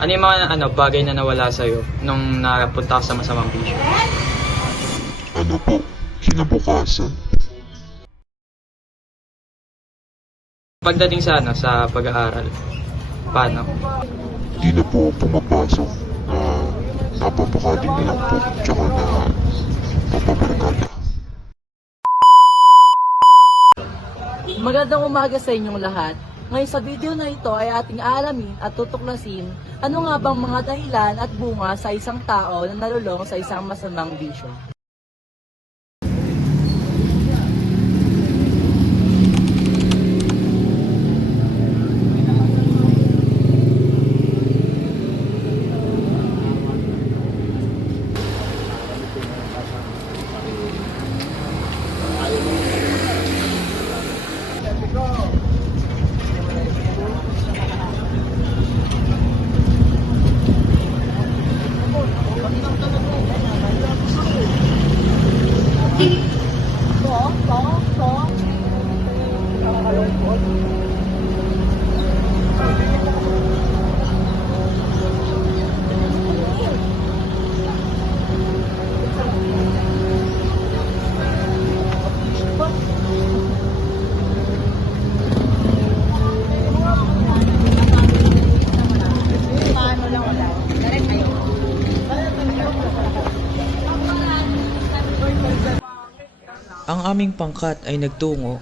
Ano yung mga bagay na nawala sa'yo nung napunta ka sa masamang bisyo? Ano po, kinabukasan. Pagdating sa sa pag-aaral, paano? Di na po pumapasok. Napapakaling na lang po. Tsaka na papabarkada. Magandang umaga sa inyong lahat. Ngayon sa video na ito ay ating aalamin at tutuklasin ano nga bang mga dahilan at bunga sa isang tao na nalulong sa isang masamang bisyo. Ang aming pangkat ay nagtungo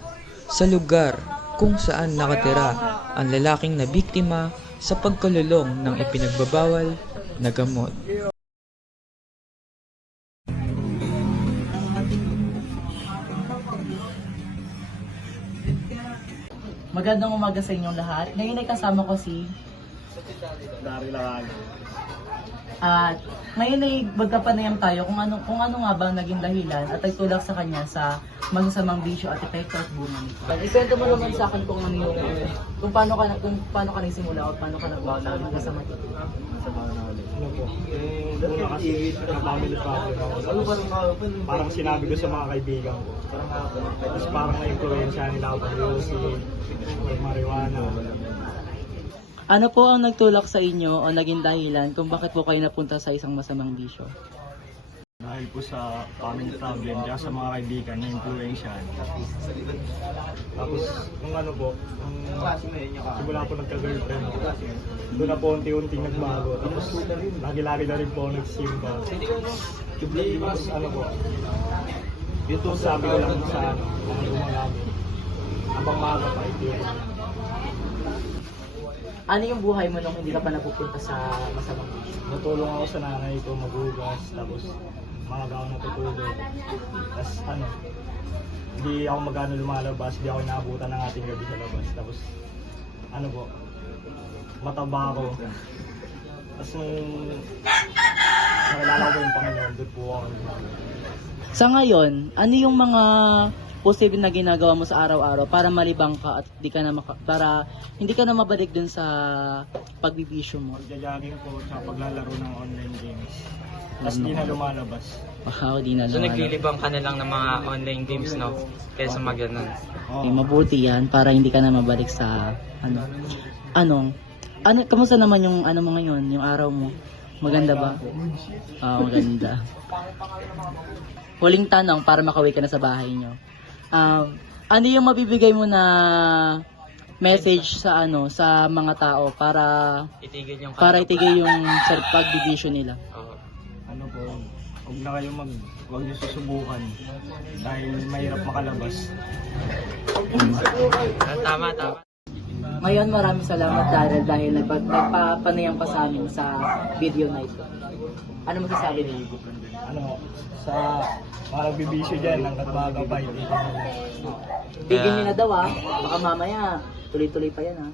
sa lugar kung saan nakatira ang lalaking na biktima sa pagkalulong ng ipinagbabawal na gamot. Magandang umaga sa inyong lahat. Ngayon ay kasama ko si At ngayon ay magkapanayam tayo kung ano nga ba ang naging dahilan at ay tulak sa kanya sa masasamang bisyo at epekto at bunga nito. Ikwento mo naman sa akin kung ano yung kung paano ka nagsimula o paano ka nagawa sa masamang ito. Ano po? Una kasi nag-family problem ako. Parang sinabi ko sa mga kaibigan ko. Tapos parang na-influensya nila ako music, marijuana. Ano po ang nagtulak sa inyo o naging dahilan kung bakit po kayo napunta sa isang masamang bisyo? Dahil po sa family problem, kaya sa mga kaibigan na influensya. Tapos, nung ano po, simula po nagka-girlfriend ako. Doon na po unti-unting nagbago. Tapos, lagi-lagi na rin po nagsimba. Tapos ano po, dito sabi ko lang sa mga lumalagi. Habang maaga pa, ito yun. Ano yung buhay mo nung hindi ka pa napupunta sa masamang bisyo? Natulong ako sa nanay ko maghugas, tapos maaga ako natutulog. Tapos hindi ako magano lumalabas, hindi ako inaabutan ng ating gabi sa labas. Tapos po, mataba ako. Tapos nung nakilala ko yung Panginoon, doon po ako. Sa ngayon, ano yung mga posible na ginagawa mo sa araw-araw para malibang ka at para hindi ka na mabalik dun sa pagbibisyo mo? Pagja-jogging po, sa paglalaro ng online games. Tapos di na lumalabas. Wow, di na So lang. naglilibang ka na lang ng mga online games, no? Kaysa mag-ganon. Mabuti yan para hindi ka na mabalik sa kamusta naman yung mo ngayon, yung araw mo? Maganda ba? Maganda. Huling tanong para makauwi ka na sa bahay nyo. Ano yung mabibigay mo na message sa sa mga tao para Itigil yung itigil yung pagbibisyo nila? Ano po, huwag na kayo huwag niyo susubukan. Dahil mahirap makalabas. Tama. Ngayon maraming salamat dahil nagpapanayam pa sa amin sa video na ito. Ano masasabi niyo? Sa mga nagbibisyo dyan, hanggat maaga pa, hindi. Bigyan niyo na daw baka mamaya tuloy-tuloy pa yan